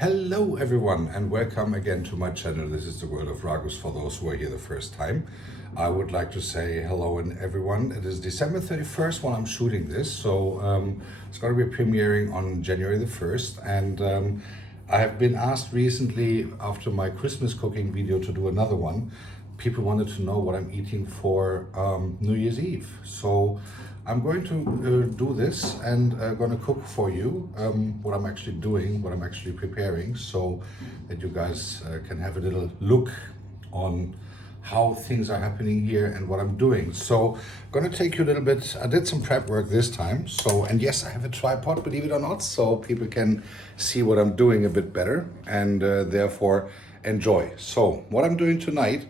Hello everyone and welcome again to my channel. This is the World of Ragus for those who are here the first time. I would like to say hello and everyone. It is December 31st when I'm shooting this, so it's going to be premiering on January the 1st, and I have been asked recently after my Christmas cooking video to do another one. People wanted to know what I'm eating for New Year's Eve. So I'm going to do this and going to cook for you what I'm actually doing, what I'm actually preparing, so that you guys can have a little look on how things are happening here and what I'm doing. So I'm going to take you a little bit. I did some prep work this time. So, and yes, I have a tripod, believe it or not, so people can see what I'm doing a bit better and therefore enjoy. So what I'm doing tonight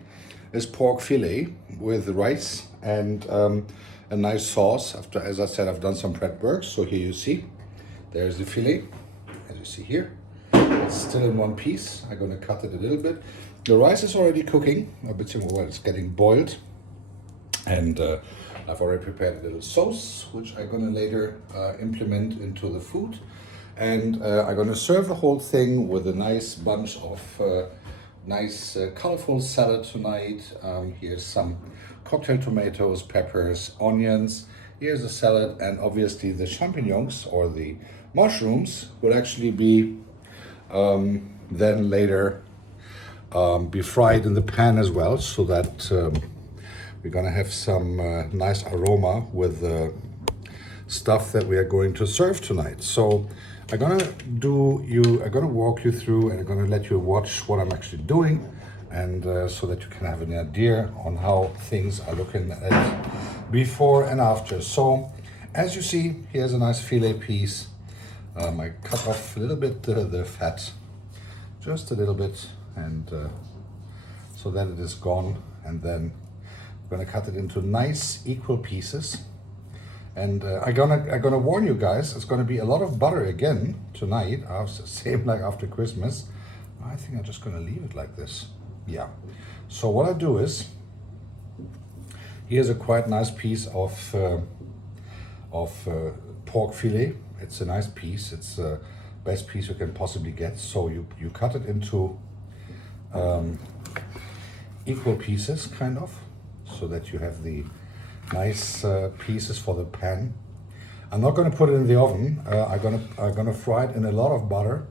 is pork fillet with rice and a nice sauce. After, as I said, I've done some prep work. So here you see, there's the fillet, as you see here. It's still in one piece. I'm gonna cut it a little bit. The rice is already cooking, a bit more, it's getting boiled. And I've already prepared a little sauce, which I'm gonna later implement into the food. And I'm gonna serve the whole thing with a nice bunch of nice colorful salad tonight. Here's some cocktail tomatoes, peppers, onions. Here's the salad, and obviously the champignons or the mushrooms will actually be then later be fried in the pan as well, so that we're gonna have some nice aroma with the stuff that we are going to serve tonight. So I'm gonna walk you through and I'm gonna let you watch what I'm actually doing, and so that you can have an idea on how things are looking at before and after. So as you see, here's a nice filet piece. I cut off a little bit the fat, just a little bit, and so that it is gone. And then I'm gonna cut it into nice equal pieces. And I'm gonna warn you guys, it's gonna be a lot of butter again tonight, same like after Christmas. I think I'm just gonna leave it like this. Yeah. So what I do is, here's a quite nice piece of pork fillet. It's a nice piece. It's the best piece you can possibly get. So you cut it into equal pieces, kind of, so that you have the nice pieces for the pan. I'm not going to put it in the oven. I'm gonna fry it in a lot of butter,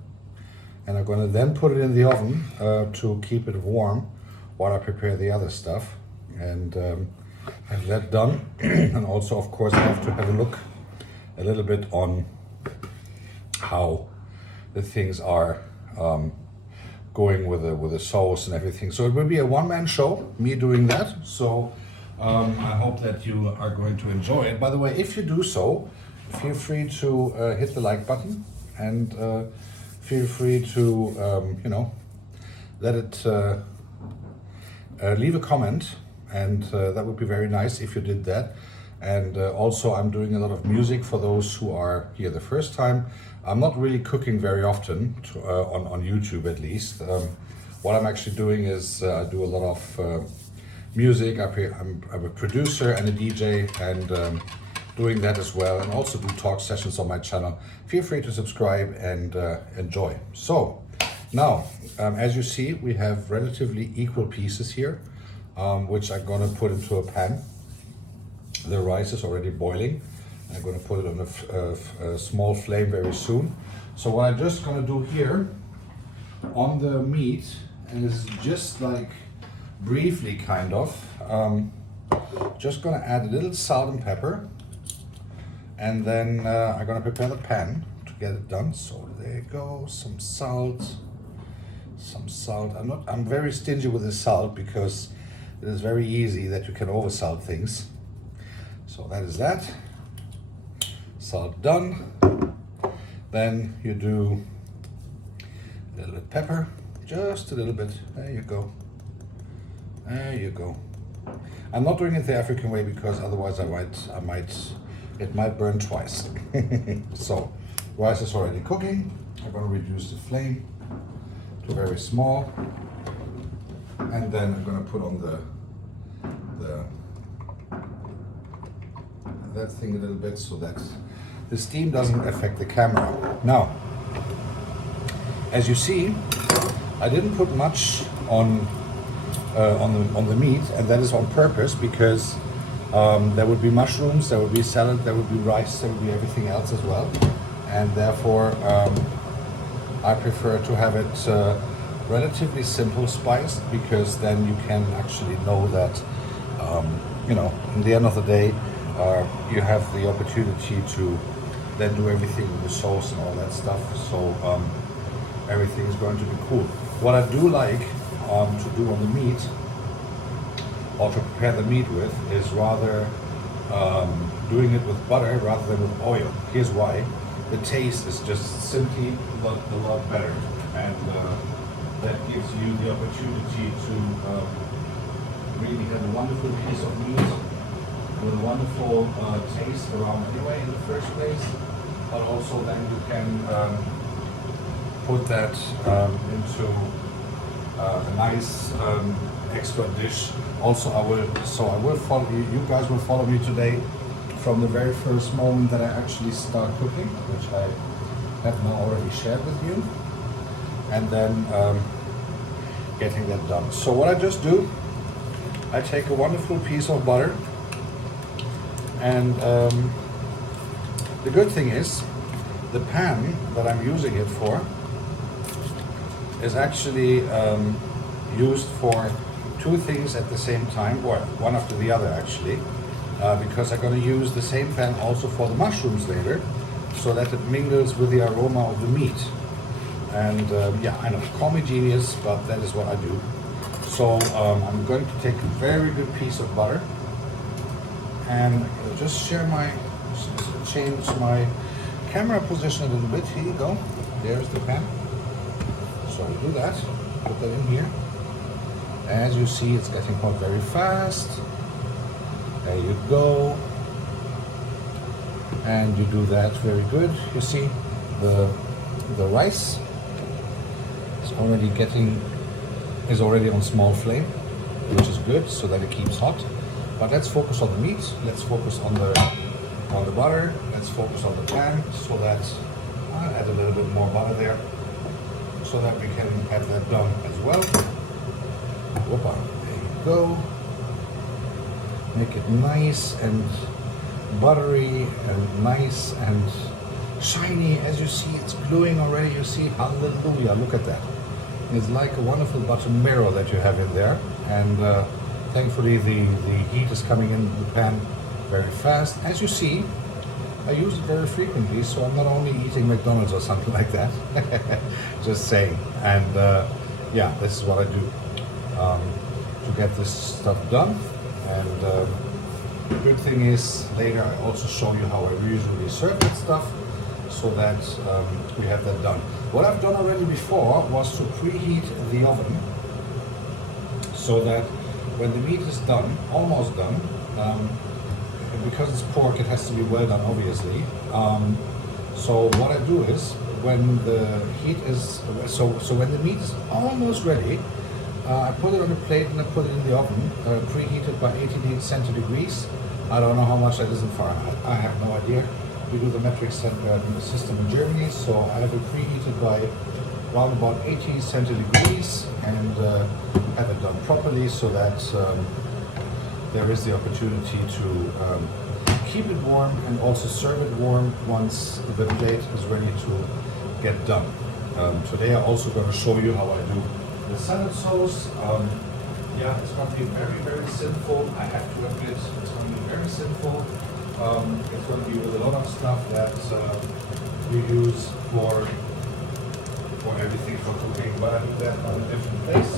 and I'm going to then put it in the oven to keep it warm while I prepare the other stuff and have that done. And also, of course, I have to have a look a little bit on how the things are going with the sauce and everything. So it will be a one-man show, me doing that. So I hope that you are going to enjoy it. By the way, if you do so, feel free to hit the like button, and feel free to, let it, leave a comment, and that would be very nice if you did that. And also, I'm doing a lot of music for those who are here the first time. I'm not really cooking very often, on YouTube at least. What I'm actually doing is I do a lot of music. I'm a producer and a DJ, and doing that as well, and also do talk sessions on my channel. Feel free to subscribe and enjoy. So now, as you see, we have relatively equal pieces here, which I'm gonna put into a pan. The rice is already boiling. I'm gonna put it on a small flame very soon. So what I'm just gonna do here on the meat is just like briefly kind of, just gonna add a little salt and pepper, and then I'm gonna prepare the pan to get it done. So there you go, some salt. I'm very stingy with the salt because it is very easy that you can oversalt things. So that is that. Salt done. Then you do a little bit pepper, just a little bit. There you go. There you go. I'm not doing it the African way because otherwise it might burn twice. So, rice is already cooking. I'm going to reduce the flame to very small, and then I'm going to put on that thing a little bit so that the steam doesn't affect the camera. Now, As you see, I didn't put much on the meat, and that is on purpose because there would be mushrooms, there would be salad, there would be rice, there would be everything else as well, and therefore I prefer to have it relatively simple spiced, because then you can actually know that you know, in the end of the day, you have the opportunity to then do everything with the sauce and all that stuff. So everything is going to be cool. What I do like to do on the meat, or to prepare the meat with, is rather doing it with butter rather than with oil. Here's why. The taste is just simply a lot better, and that gives you the opportunity to really have a wonderful piece of meat with a wonderful taste around anyway in the first place, but also then you can put that into a nice extra dish. Also, I will follow you. You guys will follow me today from the very first moment that I actually start cooking, which I have now already shared with you, and then getting that done. So what I just do, I take a wonderful piece of butter, and the good thing is the pan that I'm using it for is actually used for two things at the same time, or one after the other actually, because I'm going to use the same pan also for the mushrooms later, so that it mingles with the aroma of the meat. And yeah, I know, call me genius, but that is what I do. So I'm going to take a very good piece of butter, and I'll just change my camera position a little bit. Here you go. There's the pan. So I do that, put that in here. As you see, it's getting hot very fast. There you go. And you do that very good. You see the rice is already on small flame, which is good, so that it keeps hot. But let's focus on the meat. Let's focus on the butter. Let's focus on the pan, so that I'll add a little bit more butter there, so that we can have that done as well. Whoopa, there you go. Make it nice and buttery and nice and shiny. As you see, it's gluing already. You see, hallelujah, look at that. It's like a wonderful button mirror that you have in there, and thankfully the heat is coming in the pan very fast. As you see, I use it very frequently, so I'm not only eating McDonald's or something like that, just saying. And yeah, this is what I do to get this stuff done. And the good thing is, later I also show you how I usually serve that stuff, so that we have that done. What I've done already before was to preheat the oven, so that when the meat is done, almost done, because it's pork, it has to be well done, obviously. So what I do is, when the heat is, so when the meat is almost ready, I put it on a plate and I put it in the oven, preheated by 88 centigrades. I don't know how much that is in Fahrenheit. I have no idea. We do the metric system in Germany, so I have it preheated by around about 80 centigrades, and have it done properly, so that there is the opportunity to keep it warm and also serve it warm once the plate is ready to get done. Today I'm also going to show you how I do the salad sauce. Yeah, it's going to be very, very simple. I have to admit, it's going to be very simple. It's going to be with a lot of stuff that you use for everything for cooking, but I do that on a different place,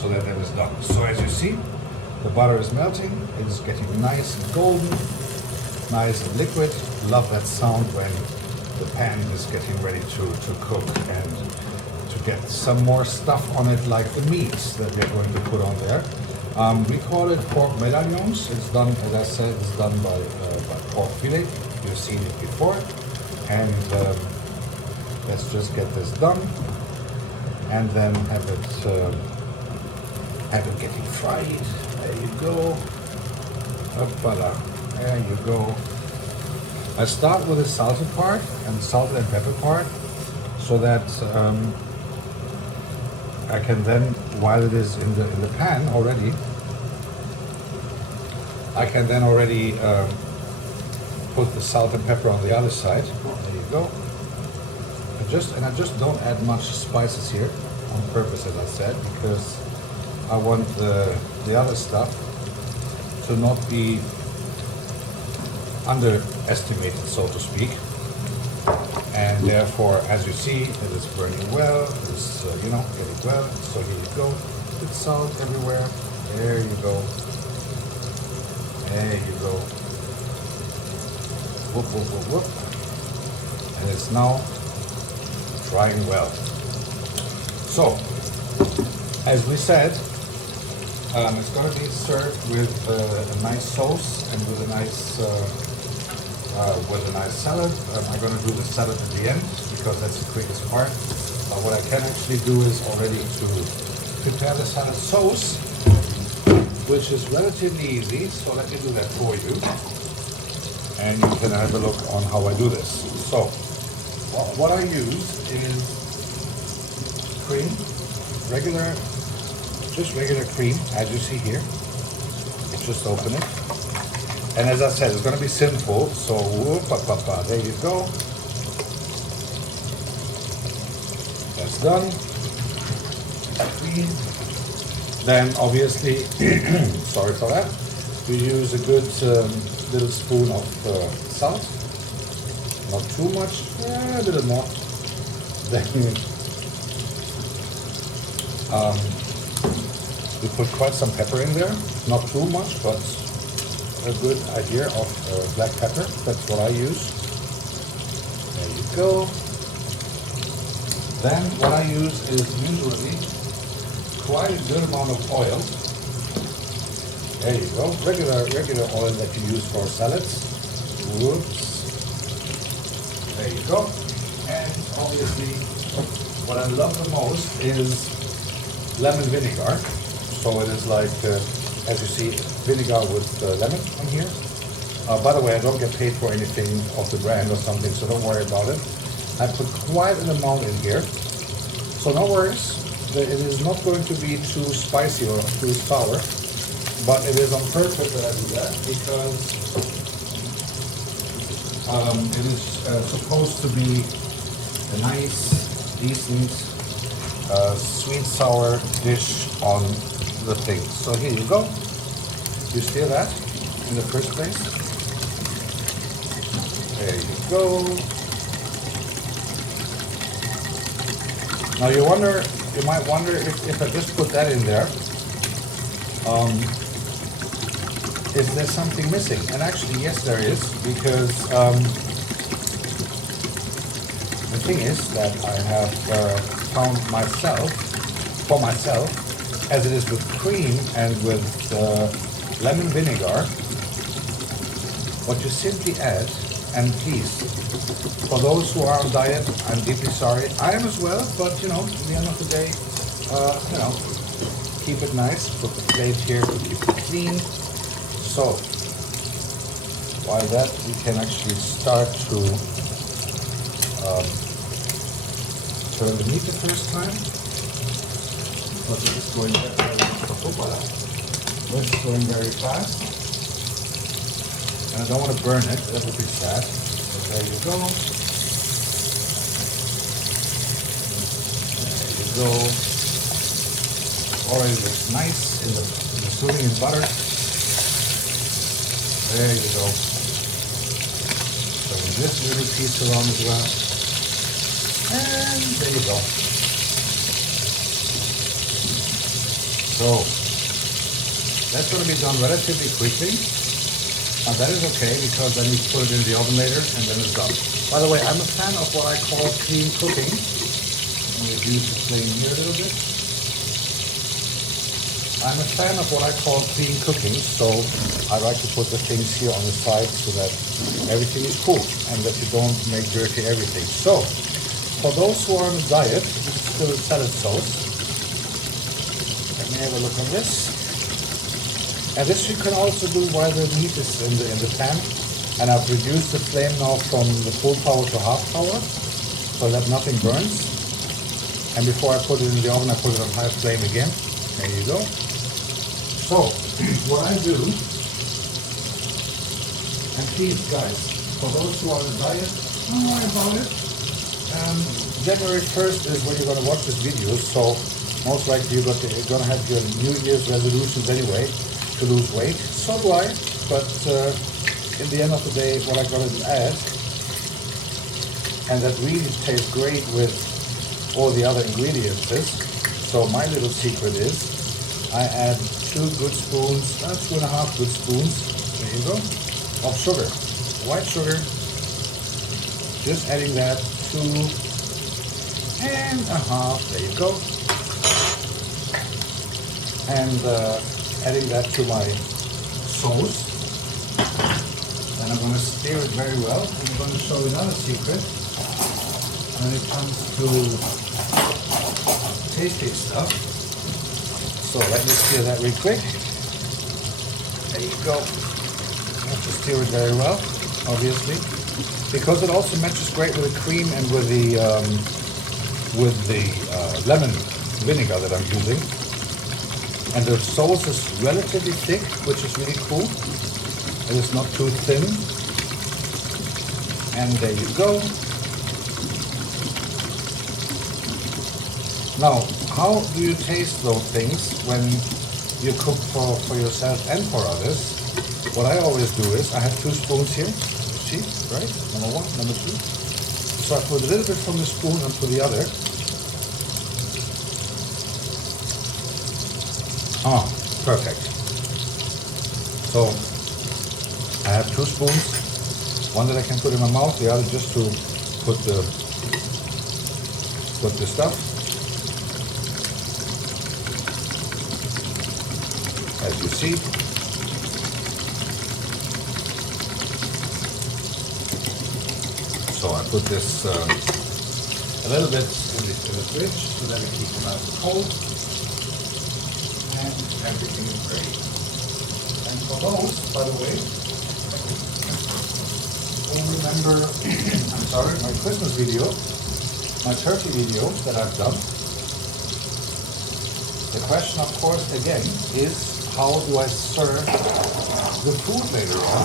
so that is done. So as you see, the butter is melting. It is getting nice and golden, nice and liquid. Love that sound when the pan is getting ready to cook, and to get some more stuff on it, like the meats that we're going to put on there. We call it pork medallions. It's done, as I said, it's done by pork filet. You've seen it before. And let's just get this done, and then have it getting fried. There you go. Hoppala. There you go. I start with the salted part and salted and pepper part, so that I can then, while it is in the pan already, I can then already put the salt and pepper on the other side. There you go. I just don't add much spices here on purpose, as I said, because I want the other stuff to not be underestimated, so to speak. And therefore, as you see, it is burning well, it is, getting well. So here you go, bit salt everywhere. There you go. There you go. Whoop, whoop, whoop, whoop. And it's now frying well. So, as we said, it's going to be served with a nice sauce and with a nice salad. I'm going to do the salad at the end because that's the quickest part. But what I can actually do is already to prepare the salad sauce, which is relatively easy. So let me do that for you, and you can have a look on how I do this. So what I use is cream, just regular cream, as you see here. Just open it. And as I said, it's going to be simple, so there you go. That's done. Then obviously, sorry for that, we use a good little spoon of salt. Not too much, a little more. Then we put quite some pepper in there, not too much, but a good idea of black pepper. That's what I use. There you go. Then what I use is usually quite a good amount of oil. There you go. Regular oil that you use for salads. Whoops. There you go. And obviously, what I love the most is lemon vinegar. So it is like, as you see, vinegar with lemon on here. By the way, I don't get paid for anything of the brand or something, so don't worry about it. I put quite an amount in here. So no worries, it is not going to be too spicy or too sour, but it is on purpose that I do that because it is supposed to be a nice, decent, sweet sour dish on the thing. So here you go. You steer that in the first place. There you go. Now you might wonder if I just put that in there, is there something missing? And actually, yes, there is, because the thing is that I have found for myself, as it is with cream and with lemon vinegar, what you simply add, and please, for those who are on diet, I'm deeply sorry. I am as well, but at the end of the day, keep it nice. Put the plate here to keep it clean. So, while that, we can actually start to turn the meat the first time. But it's going very fast. And I don't want to burn it, that would be sad. So there you go. There you go. Already looks nice in the swimming in butter. There you go. So this little piece around as well. And there you go. So that's going to be done relatively quickly. And that is okay because then you put it in the oven later and then it's done. By the way, I'm a fan of what I call clean cooking. I'm going to reduce the flame here a little bit. I'm a fan of what I call clean cooking, so I like to put the things here on the side so that everything is cool and that you don't make dirty everything. So, for those who are on a diet, this is still a salad sauce. Let me have a look on this. And this you can also do while the meat is in the pan. And I've reduced the flame now from the full power to half power. so that nothing burns. And before I put it in the oven, I put it on high flame again. There you go. So, what I do, and please guys, for those who are on a diet, don't worry about it. January 1st is when you're going to watch this video, so most likely you're going to have your New Year's resolutions anyway to lose weight. So do I, but in the end of the day, what I'm going to add, and that really tastes great with all the other ingredients is, so my little secret is, I add 2 good spoons, 2.5 good spoons, there you go, of sugar, white sugar, just adding that 2.5, there you go, and adding that to my sauce. And I'm going to stir it very well. I'm going to show you another secret when it comes to tasty stuff. So let me stir that real quick. There you go. I have to stir it very well, obviously, because it also matches great with the cream and with the lemon vinegar that I'm using. And the sauce is relatively thick, which is really cool. It is not too thin. And there you go. Now, how do you taste those things when you cook for yourself and for others? What I always do is, I have 2 spoons here. See, right? Number 1, number 2. So I put a little bit from the spoon onto the other. Ah, perfect. So I have 2 spoons, one that I can put in my mouth, the other just to put the stuff. As you see. So I put this a little bit in the fridge so that it keeps it nice and cold. And everything is ready. And for those, by the way, who remember, I'm sorry, my Christmas video, my turkey video that I've done, the question, of course, again, is how do I serve the food later on,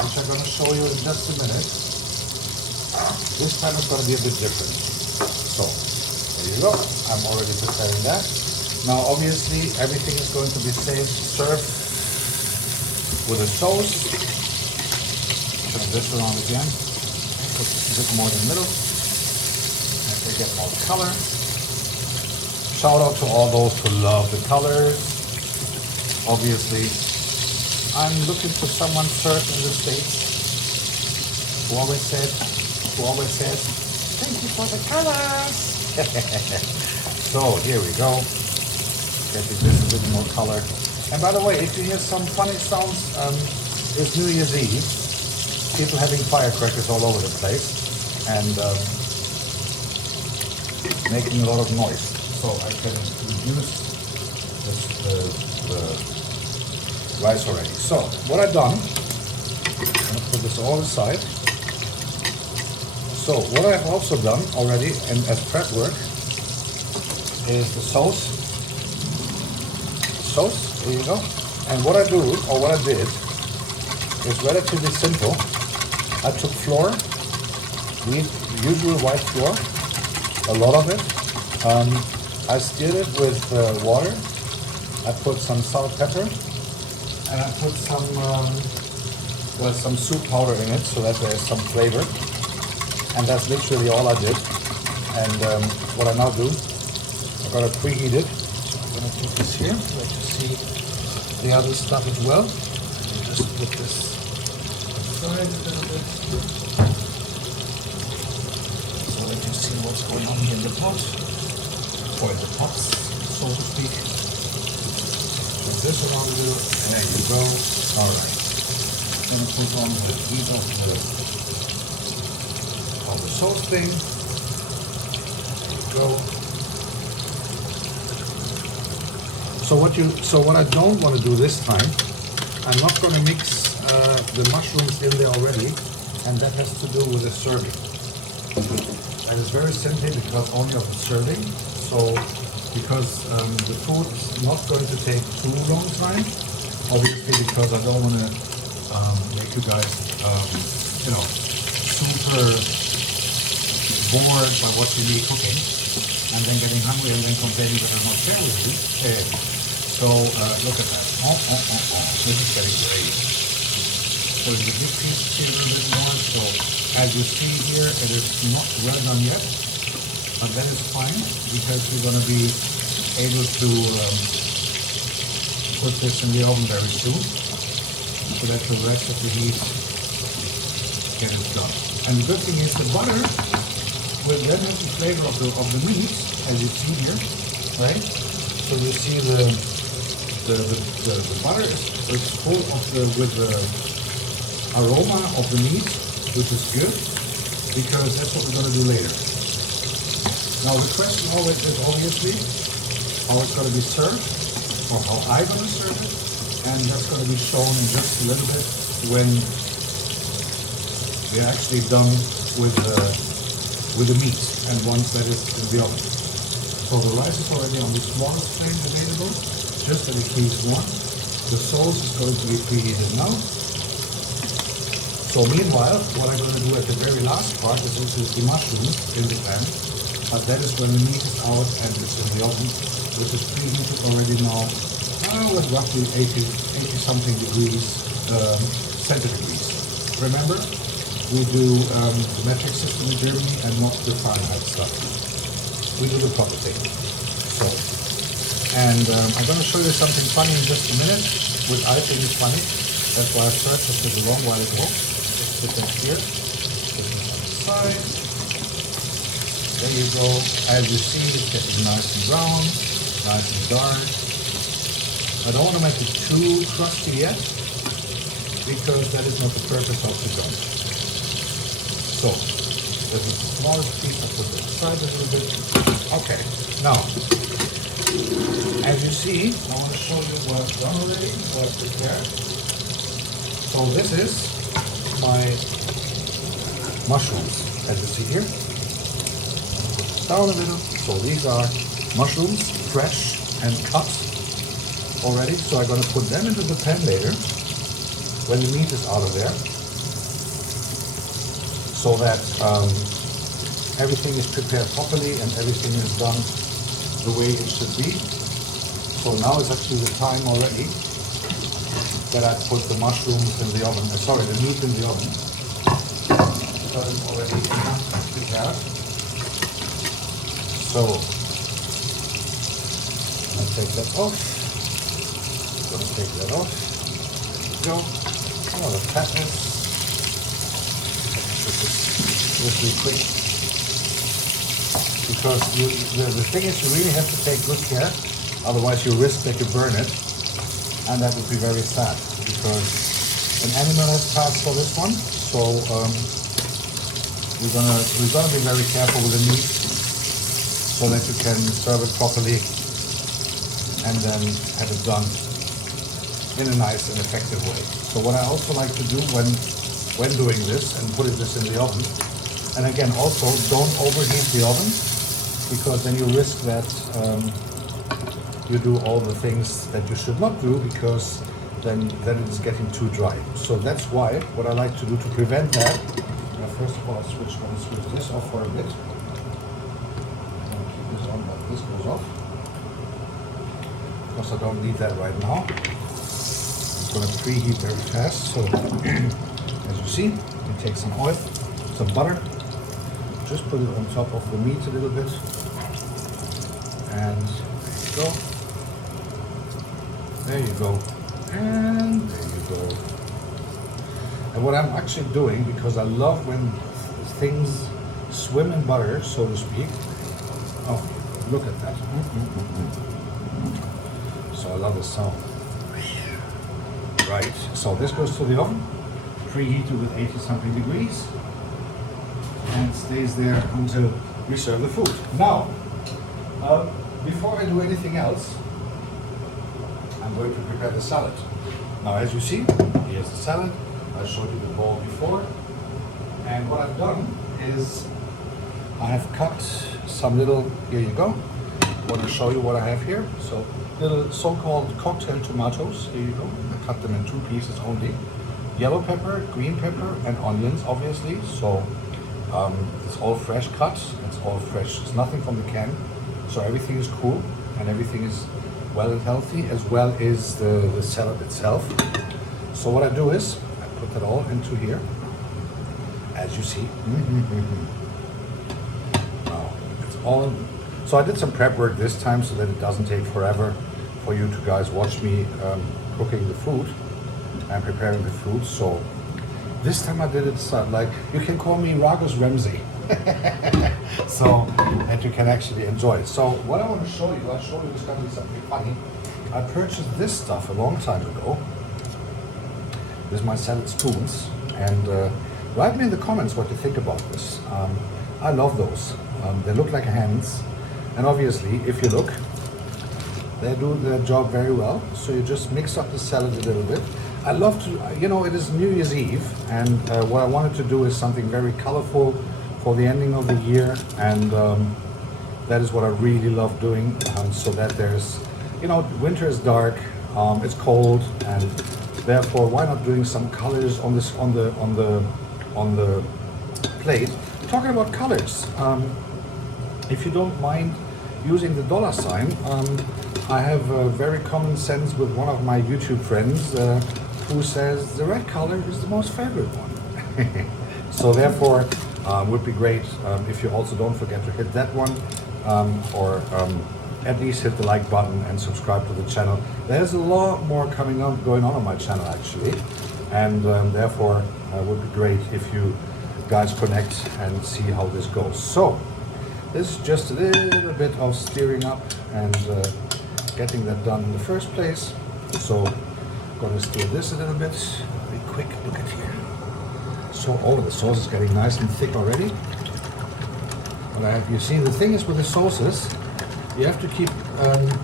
which I'm going to show you in just a minute. This time it's going to be a bit different. So, there you go. I'm already preparing that. Now, obviously, everything is going to be served with a sauce. Turn this around again. Put a bit more in the middle. And they get more color. Shout out to all those who love the colors. Obviously, I'm looking for someone served in the States who always says, thank you for the colors. So, here we go. Getting this a bit more color. And by the way, if you hear some funny sounds, it's New Year's Eve. People having firecrackers all over the place and making a lot of noise. So I can reduce the rice already. So what I've done, I'm going to put this all aside. So what I've also done already, and as prep work, is the sauce. There you go. And what I do, or what I did, is relatively simple. I took flour, usual white flour, a lot of it. I stirred it with water. I put some salt, pepper, and I put some soup powder in it so that there is some flavor. And that's literally all I did. And what I now do, I've got to preheat it. I'm going to put this here, so you see the other stuff as well. Just put this aside a little bit, so that you see what's going on here in the pot, or in the pots, so to speak. Put this around a little, and there you go. All right. Then put on the heat of the sauce thing. There you go. So what I don't want to do this time, I'm not going to mix the mushrooms in there already, and that has to do with the serving. And it's very simply because only of the serving. So because the food is not going to take too long time, obviously because I don't want to make you guys, super bored by watching me cooking and then getting hungry and then complaining that I'm not fair with you. So look at that. This is getting great. So the big piece here a little bit more. So as you see here, it is not well done yet, but that is fine because we're going to be able to put this in the oven very soon, so that the rest of the heat get it done. And the good thing is the butter will then have the flavor of the meat, as you see here, right? So you see the butter is full of with the aroma of the meat, which is good because that's what we're going to do later. Now the question always is obviously how it's going to be served, or how I'm going to serve it, and that's going to be shown in just a little bit when we're actually done with the meat and once that is in the oven. So the rice is already on the smallest flame available, just that it keeps warm. The sauce is going to be preheated now. So meanwhile, what I'm going to do at the very last part is the mushrooms in the pan. But that is when the meat is out and it's in the oven, which is preheated already now with roughly 80 something degrees, centigrades. Remember, we do the metric system in Germany and not the Fahrenheit stuff. We do the proper thing. So, and I'm going to show you something funny in just a minute, which I think is funny. That's why I searched it a long while ago. Let's put it here. Put it on the side. There you go. As you see, it's getting nice and brown, nice and dark. I don't want to make it too crusty yet, because that is not the purpose of the job. So, there's a small piece I put it aside a little bit. Okay, now, as you see, I want to show you what I've done already, what I've prepared. So this is my mushrooms, as you see here. Down a little. So these are mushrooms, fresh and cut already. So I'm going to put them into the pan later when the meat is out of there, so that everything is prepared properly and everything is done the way it should be. So now is actually the time already that I put the mushrooms in the oven. The meat in the oven, because it's already prepared. So, I'll take that off. Gonna take that off. Go. Oh, the fatness. This will be quick. Because the thing is, you really have to take good care. Otherwise, you risk that you burn it, and that would be very sad. Because an animal has passed for this one, so we're gonna be very careful with the meat, so that you can serve it properly and then have it done in a nice and effective way. So what I also like to do when doing this and putting this in the oven, and again also don't overheat the oven, because then you risk that you do all the things that you should not do, because then it is getting too dry. So that's why what I like to do to prevent that, first of all I'll switch this off for a bit. This goes off. Of course, I don't need that right now. It's going to preheat very fast. So, as you see, we take some oil, some butter, just put it on top of the meat a little bit, and there you go. And there you go. And what I'm actually doing, because I love when things swim in butter, so to speak. Oh, look at that. So I love the sound. Right, so this goes to the oven, preheated with 80 something degrees, and stays there until we serve the food. Now, before I do anything else, I'm going to prepare the salad. Now, as you see, here's the salad. I showed you the bowl before, and what I've done is I have cut some little, here you go. I want to show you what I have here. So little so-called cocktail tomatoes, here you go. I cut them in 2 pieces only. Yellow pepper, green pepper, and onions, obviously. So it's all fresh cut, it's all fresh. It's nothing from the can. So everything is cool and everything is well and healthy, as well as the salad itself. So what I do is, I put that all into here, as you see. Now, it's all, so I did some prep work this time so that it doesn't take forever for you to guys watch me cooking the food and preparing the food. So this time I did it like, you can call me Raghu's Ramsay. So that you can actually enjoy it. So what I want to show you, I'll show you, it's going to be something funny. I purchased this stuff a long time ago. This is my salad spoons, and write me in the comments what you think about this. I love those. They look like hands, and obviously if you look, they do their job very well. So you just mix up the salad a little bit. I love to, you know, it is New Year's Eve, and what I wanted to do is something very colorful for the ending of the year, and that is what I really love doing. So that there's, you know, winter is dark, it's cold, and therefore why not doing some colors on this on the plate. Talking about colors, if you don't mind using the $sign, I have a very common sense with one of my YouTube friends who says the red color is the most favorite one. So therefore, would be great if you also don't forget to hit that one, or at least hit the like button and subscribe to the channel. There's a lot more going on my channel actually, and therefore it would be great if you guys connect and see how this goes. So this is just a little bit of stirring up and getting that done in the first place. So I'm going to stir this a little bit. Be quick, look at here. So the sauce is getting nice and thick already. But you see, the thing is with the sauces, you have to keep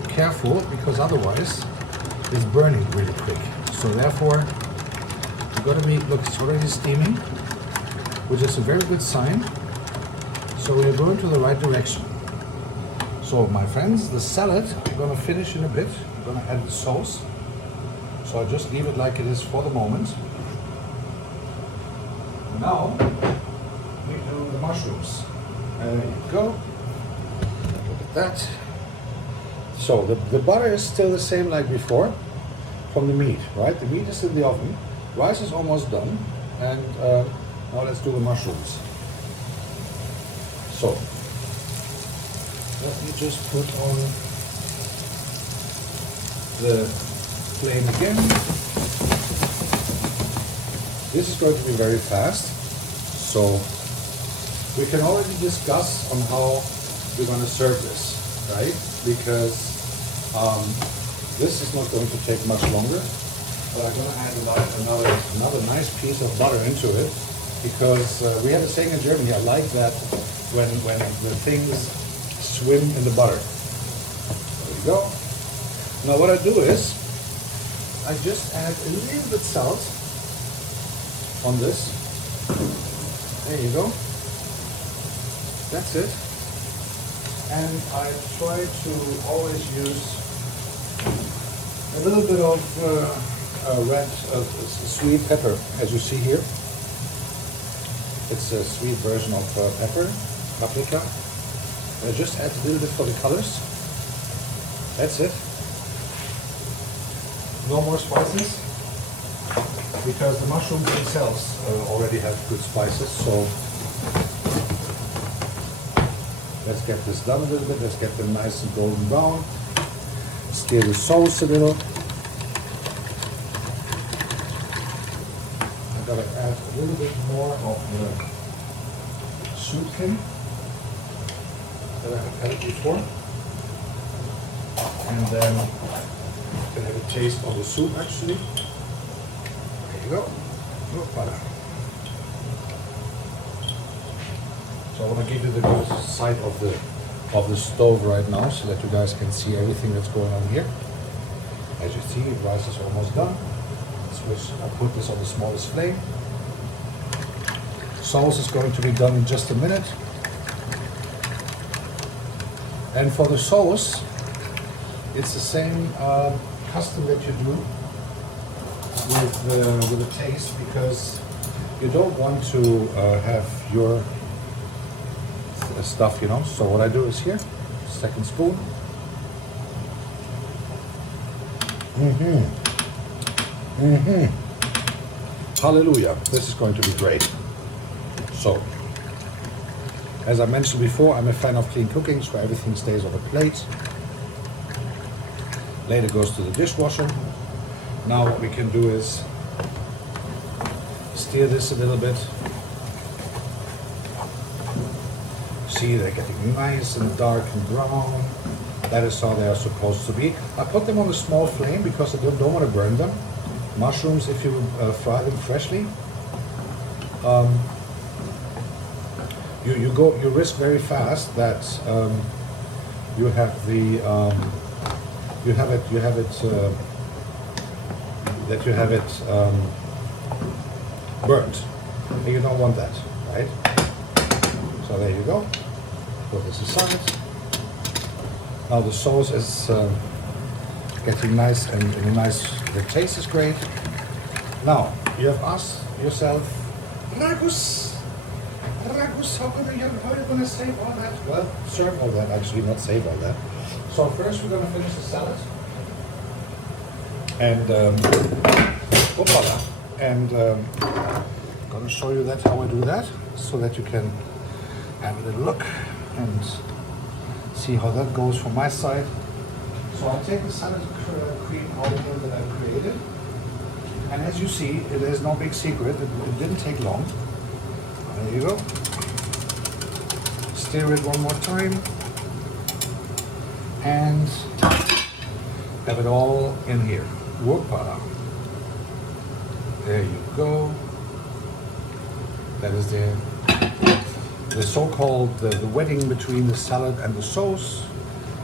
careful, because otherwise it's burning really quick. So therefore, you got to be, look, it's already steaming, which is a very good sign. So we're going to the right direction. So my friends, the salad, I'm going to finish in a bit. I'm going to add the sauce. So I just leave it like it is for the moment. Now we do the mushrooms. There you go. Look at that. So the butter is still the same like before from the meat, right? The meat is in the oven. Rice is almost done. And now let's do the mushrooms. So let me just put on the flame again. This is going to be very fast, so we can already discuss on how we're going to serve this, right? Because this is not going to take much longer, but I'm going to add another nice piece of butter into it, because we have a saying in Germany, I like that, when the things swim in the butter. There you go. Now what I do is, I just add a little bit salt on this. There you go. That's it. And I try to always use a little bit of red sweet pepper, as you see here. It's a sweet version of pepper, paprika. I just add a little bit for the colors. That's it. No more spices, because the mushrooms themselves already have good spices. So let's get this done a little bit. Let's get them nice and golden brown. Stir the sauce a little. I'm gonna add a little bit more of the soup tin that I have added before, and then can have a taste of the soup actually. There you go. Voilà. So I want to give you the good side of the stove right now, so that you guys can see everything that's going on here. As you see, the rice is almost done. I put this on the smallest flame. Sauce is going to be done in just a minute. And for the sauce, it's the same custom that you do with the taste, because you don't want to have your stuff, you know. So what I do is here, second spoon. Hallelujah, this is going to be great. So, as I mentioned before, I'm a fan of clean cooking, so everything stays on the plate. Later goes to the dishwasher. Now what we can do is stir this a little bit. See, they're getting nice and dark and brown. That is how they are supposed to be. I put them on a small flame because I don't want to burn them. Mushrooms, if you fry them freshly, you risk very fast that you have it burnt, and you don't want that, right? So there you go. Put this aside. Now the sauce is getting nice and the taste is great. Now you have asked yourself, Ragus, how are you going to save all that? Well, serve all that, actually, not save all that. So first we're going to finish the salad. And I'm going to show you that how I do that, so that you can have a little look and see how that goes from my side. So I take the salad cream out of here that I created, and as you see, it is no big secret. It didn't take long. There you go. Stir it one more time, and have it all in here. Whoopala. There you go. That is the so-called the wedding between the salad and the sauce.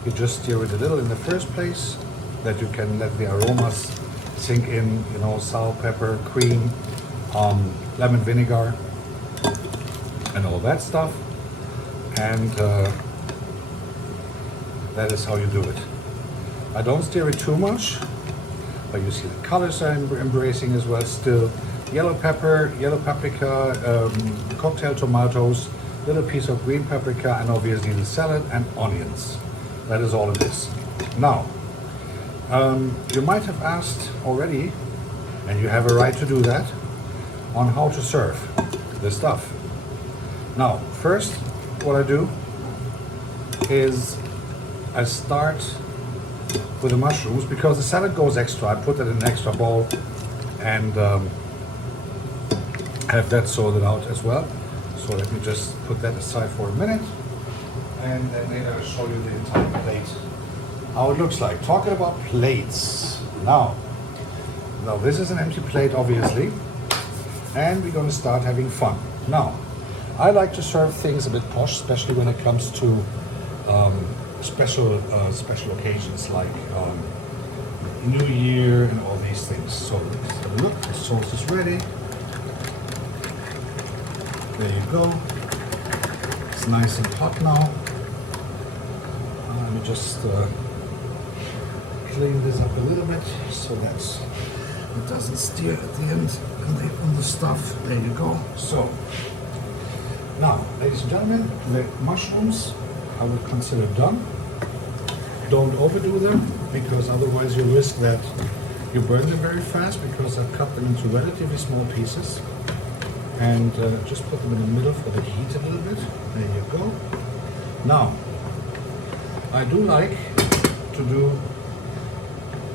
You just stir it a little in the first place, that you can let the aromas sink in, you know, salt, pepper, cream, lemon vinegar, and all that stuff. And that is how you do it. I don't stir it too much, but you see the colors are embracing as well still. Yellow pepper, yellow paprika, cocktail tomatoes, little piece of green paprika, and obviously the salad and onions. That is all it is. Now, you might have asked already, and you have a right to do that, on how to serve the stuff. Now, first, what I do is I start with the mushrooms, because the salad goes extra. I put it in an extra bowl and have that sorted out as well. So let me just put that aside for a minute, and then later I'll show you the entire plate, how it looks like. Talking about plates, now this is an empty plate, obviously, and we're going to start having fun. Now, I like to serve things a bit posh, especially when it comes to special occasions like New Year and all these things. So let's have a look. The sauce is ready. There you go. It's nice and hot now. Let me just clean this up a little bit so that it doesn't steer at the end on the stuff. There you go. So now, ladies and gentlemen, the mushrooms I would consider done. Don't overdo them, because otherwise you risk that you burn them very fast, because I've cut them into relatively small pieces. And just put them in the middle for the heat a little bit. There you go. Now, I do like to do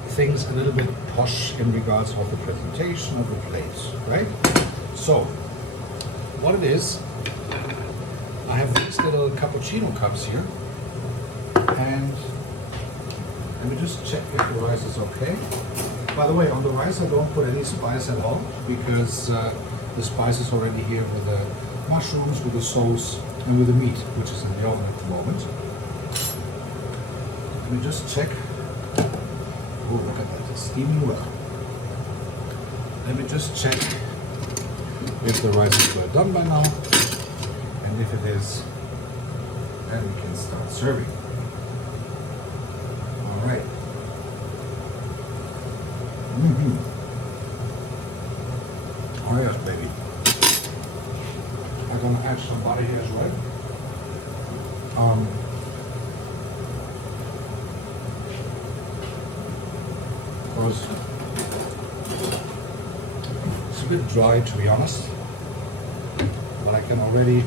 things a little bit posh in regards of the presentation of the plates, right? So, what it is, I have these little cappuccino cups here, and let me just check if the rice is okay. By the way, on the rice I don't put any spice at all, because the spice is already here with the mushrooms, with the sauce, and with the meat, which is in the oven at the moment. Let me just check. Oh, look at that, it's steaming well. Let me just check if the rice is well done by now. And if it is, then we can start serving. Right. Mm-hmm. Oh yes, baby. I'm gonna add some butter here as well. Because it's a bit dry, to be honest, but I can already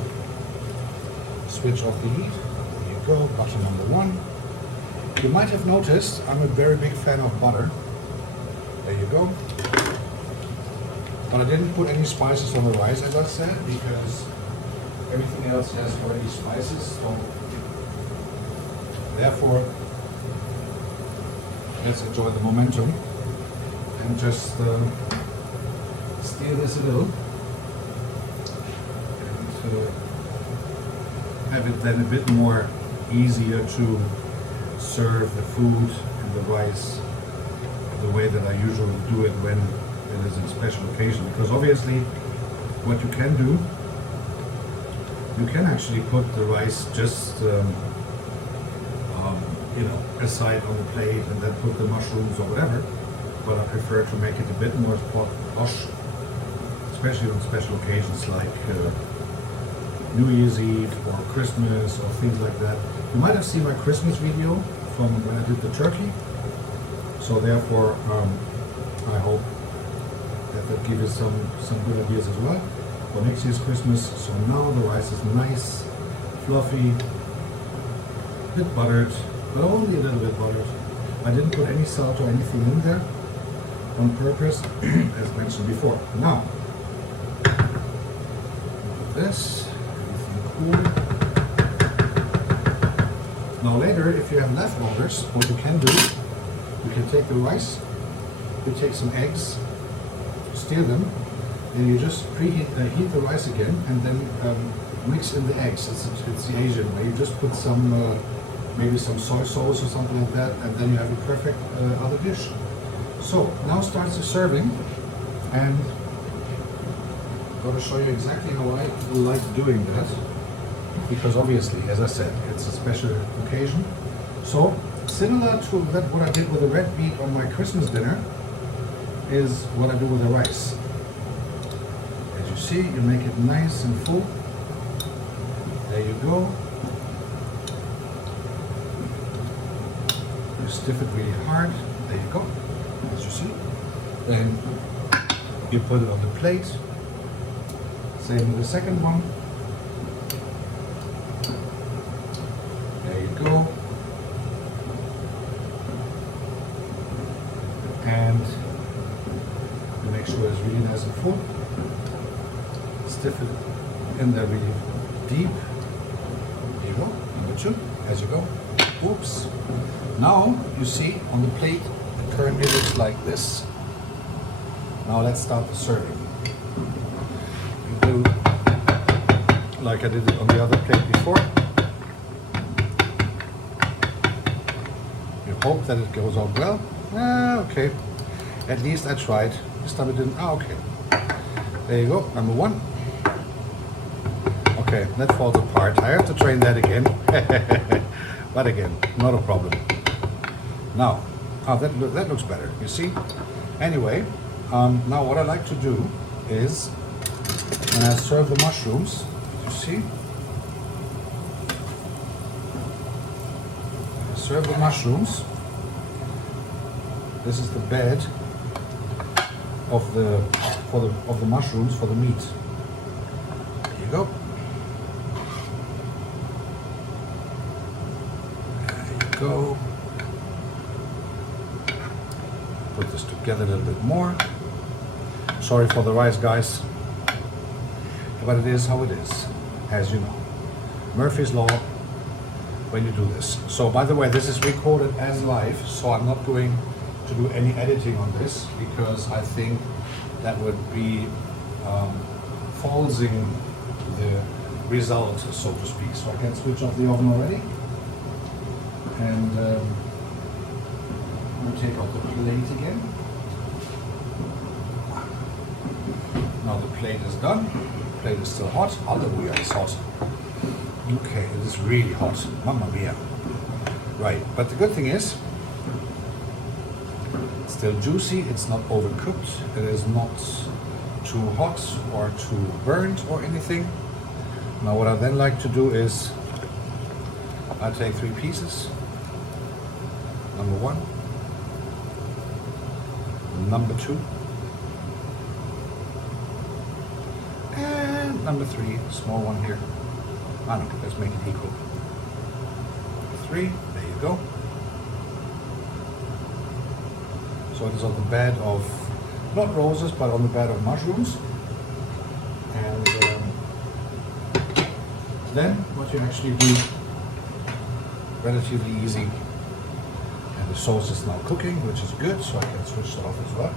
switch off the heat. There you go, butter number one. You might have noticed I'm a very big fan of butter. There you go. But I didn't put any spices on the rice, as I said, because everything else has already spices. So therefore, let's enjoy the momentum and just steer this a little and have it then a bit more easier to serve the food and the rice the way that I usually do it when it is a special occasion. Because obviously what you can do, you can actually put the rice just aside on the plate and then put the mushrooms or whatever, but I prefer to make it a bit more posh, especially on special occasions like New Year's Eve or Christmas or things like that. You might have seen my Christmas video from when I did the turkey, so therefore I hope that gives you some good ideas as well for next year's Christmas. So now the rice is nice, fluffy, a bit buttered, but only a little bit buttered. I didn't put any salt or anything in there on purpose, as mentioned before. Now, this, everything cool. Now later, if you have leftovers, what you can do, you can take the rice, you take some eggs, stir them, and you just heat the rice again, and then mix in the eggs. It's the Asian way. You just put some, maybe some soy sauce or something like that, and then you have a perfect other dish. So now starts the serving, and I'm going to show you exactly how I like doing that, because obviously, as I said, it's a special occasion. So similar to that, what I did with the red meat on my Christmas dinner is what I do with the rice. As you see, you make it nice and full. There you go. You stiff it really hard. There you go. As you see. Then you put it on the plate. Same with the second one. There you go. And you make sure it's really nice and full. Stiff it in there really deep. There you go. Number two. As you go. Oops. Now you see on the plate it currently looks like this. Now let's start the serving. You do like I did it on the other plate before. You hope that it goes out well. Okay. At least I tried. This time it didn't. Okay. There you go. Number one. Okay, that falls apart. I have to train that again. But again, not a problem. Now, that looks better. You see? Anyway, now what I like to do is when I serve the mushrooms, you see? I serve the mushrooms. This is the bed of the mushrooms for the meat. There you go. There you go. Put this together a little bit more. Sorry for the rice, guys, but it is how it is, as you know. Murphy's Law when you do this. So by the way, this is recorded as live, so I'm not going to do any editing on this because I think that would be falsing the result, so to speak. So I can switch off the oven already, and I'm going to take out the plate again. Now the plate is done. The plate is still hot. Hallelujah, it's hot. Okay, it is really hot. Mamma mia. Right, but the good thing is, Still juicy, it's not overcooked, it is not too hot or too burnt or anything. Now what I then like to do is I take 3 pieces. Number 1, number 2, and number 3, small one here. I don't know, let's make it equal. 3, there you go. So it is on the bed of, not roses, but on the bed of mushrooms. And then what you actually do, relatively easy. And the sauce is now cooking, which is good, so I can switch it off as well.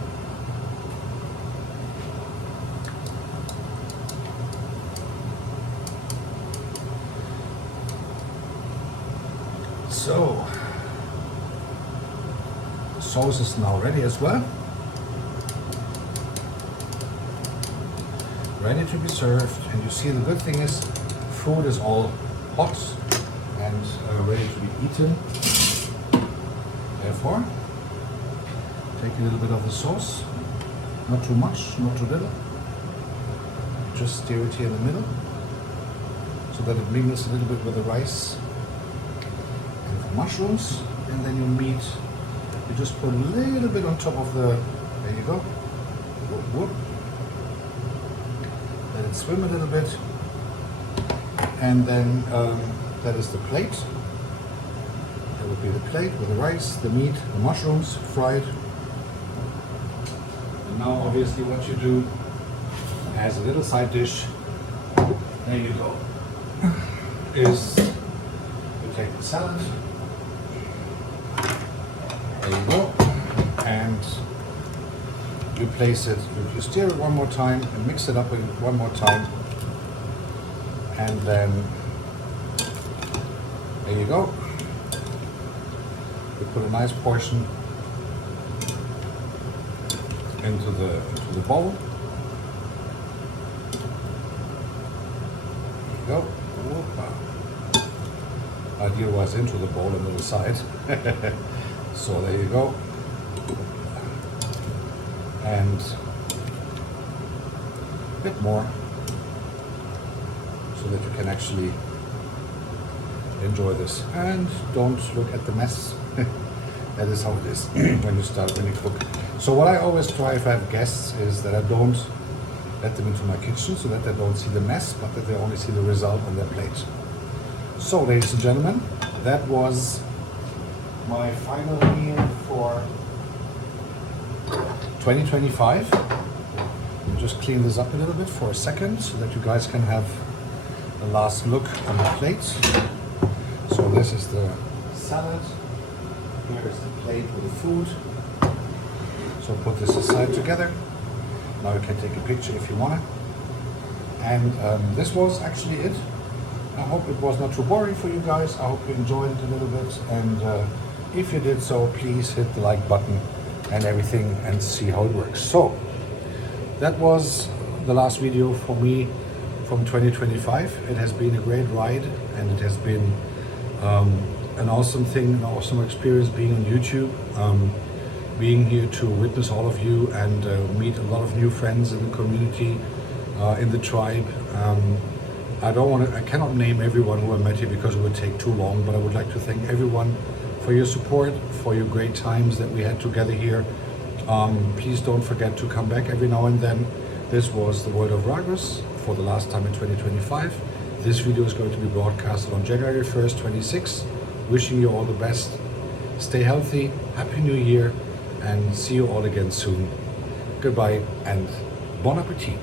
So, the sauce is now ready as well. Ready to be served, and you see the good thing is food is all hot and ready to be eaten. Therefore, take a little bit of the sauce, not too much, not too little. Just stir it here in the middle so that it mingles a little bit with the rice and the mushrooms, and then your meat, you just put a little bit on top of the, there you go, whoop, whoop. Let it swim a little bit, and then that is the plate. That would be the plate with the rice, the meat, the mushrooms fried. And now obviously what you do as a little side dish, there you go, is you take the salad, there you go, and you place it, you stir it one more time and mix it up one more time, and then there you go. You put a nice portion into the bowl. There you go. Whoop. Idea was into the bowl and to the side. So there you go. And a bit more so that you can actually enjoy this, and don't look at the mess. That is how it is when you cook. So what I always try if I have guests is that I don't let them into my kitchen so that they don't see the mess, but that they only see the result on their plate. So ladies and gentlemen, that was my final meal for 2025. I'll just clean this up a little bit for a second so that you guys can have the last look on the plate. So this is the salad, here is the plate with the food. So put this aside together. Now you can take a picture if you want to. And this was actually it. I hope it was not too boring for you guys. I hope you enjoyed it a little bit. And if you did so, please hit the like button and everything and see how it works. So that was the last video for me from 2025. It has been a great ride, and it has been an awesome thing, an awesome experience being on YouTube, being here to witness all of you and meet a lot of new friends in the community, in the tribe. I cannot name everyone who I met here because it would take too long, but I would like to thank everyone for your support, for your great times that we had together here. Please don't forget to come back every now and then. This was the World of Ragus for the last time in 2025. This video is going to be broadcasted on January 1st, 26. Wishing you all the best. Stay healthy, Happy New Year, and see you all again soon. Goodbye and bon appetit.